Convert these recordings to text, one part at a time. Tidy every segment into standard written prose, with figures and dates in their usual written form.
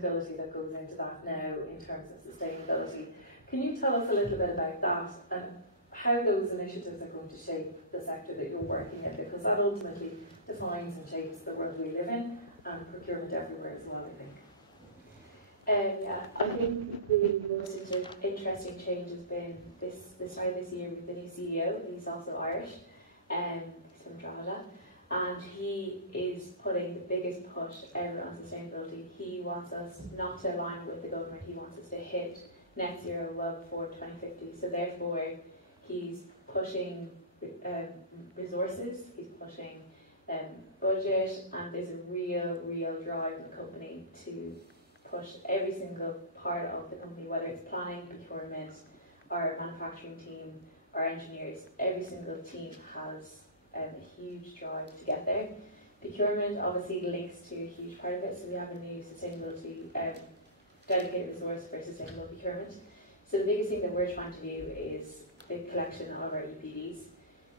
accountability that goes into that now in terms of sustainability. Can you tell us a little bit about that and how those initiatives are going to shape the sector that you're working in, because that ultimately defines and shapes the world we live in and procurement everywhere as well, I think. Yeah, I think the most interesting change has been the start of this year with the new CEO. He's also Irish, he's from Drogheda, and he is putting the biggest push ever on sustainability. He wants us not to align with the government, he wants us to hit net zero well before 2050. So therefore, he's pushing resources, he's pushing budget, and there's a real drive in the company to push every single part of the company, whether it's planning, procurement, our manufacturing team, our engineers. Every single team has a huge drive to get there. Procurement obviously links to a huge part of it, so we have a new sustainability dedicated resource for sustainable procurement. So the biggest thing that we're trying to do is the collection of our EPDs.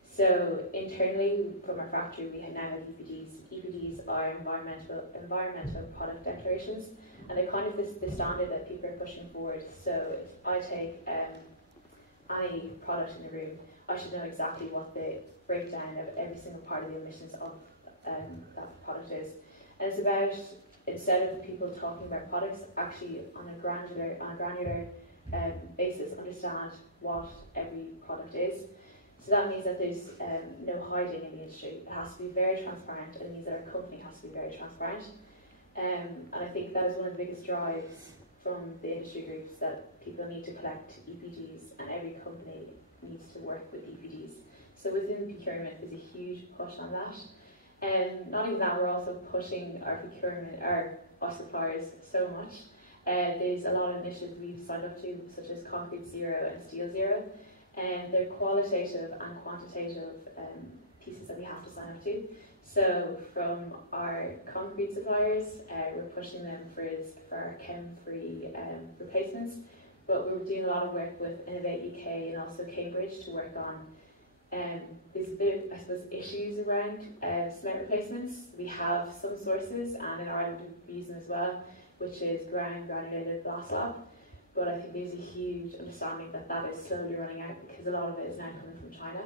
So internally from our factory we now have EPDs. EPDs are environmental product declarations, and they're kind of the standard that people are pushing forward. So if I take any product in the room, I should know exactly what the breakdown of every single part of the emissions of that product is. And it's about, instead of people talking about products, actually on a granular basis understand what every product is. So that means that there's no hiding in the industry. It has to be very transparent, and it means that our company has to be very transparent. And I think that is one of the biggest drives from the industry groups, that people need to collect EPDs, and every company needs to work with EPDs. So within procurement, there's a huge push on that. And not even that, we're also pushing our procurement, our suppliers so much. There's a lot of initiatives we've signed up to, such as Concrete Zero and Steel Zero, and they're qualitative and quantitative pieces that we have to sign up to. So from our concrete suppliers, we're pushing them for our chem-free replacements, but we're doing a lot of work with Innovate UK and also Cambridge to work on there's a bit of, I suppose, issues around cement replacements. We have some sources, and in Ireland we use them as well, which is granulated glass slab. But I think there's a huge understanding that that is slowly running out, because a lot of it is now coming from China.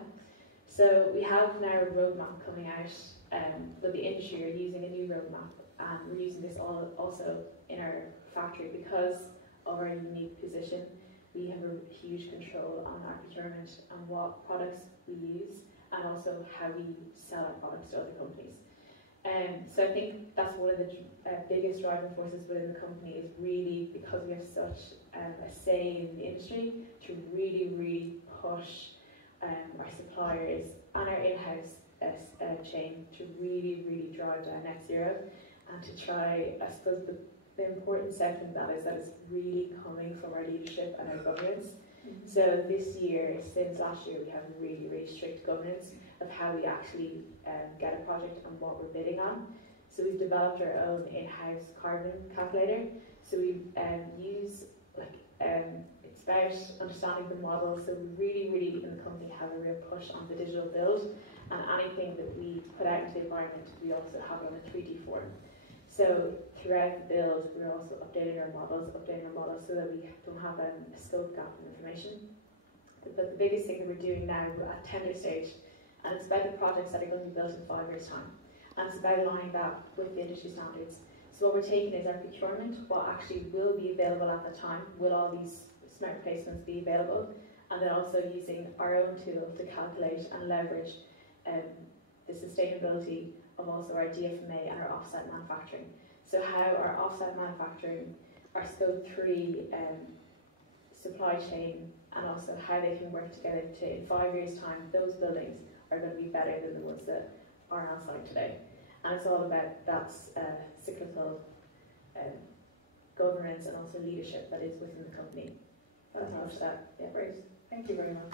So we have now a roadmap coming out, but the industry are using a new roadmap, and we're using this also in our factory because of our unique position. We have a huge control on our procurement and what products we use, and also how we sell our products to other companies. So I think that's one of the biggest driving forces within the company, is really because we have such a say in the industry, to really push our suppliers and our in-house chain to really drive down net zero, and to try, I suppose the important second of that is that it's really coming from our leadership and our governance. So this year, since last year, we have really strict governance of how we actually get a project and what we're bidding on. So we've developed our own in-house carbon calculator. So we use, it's about understanding the model. So we really in the company have a real push on the digital build, and anything that we put out into the environment, we also have it on a 3D form. So throughout the build, we're also updating our models so that we don't have a scope gap in information. But the biggest thing that we're doing now, we're at tender stage, and it's about the projects that are going to be built in 5 years' time. And it's about aligning that with the industry standards. So what we're taking is our procurement, what actually will be available at the time, will all these smart replacements be available, and then also using our own tool to calculate and leverage the sustainability of also our DFMA and our offset manufacturing. So how our offset manufacturing, our scope 3 supply chain, and also how they can work together to, in 5 years' time, those buildings are going to be better than the ones that are on site today. And it's all about that cyclical governance and also leadership that is within the company. Fantastic. Yeah, great. Thank you very much.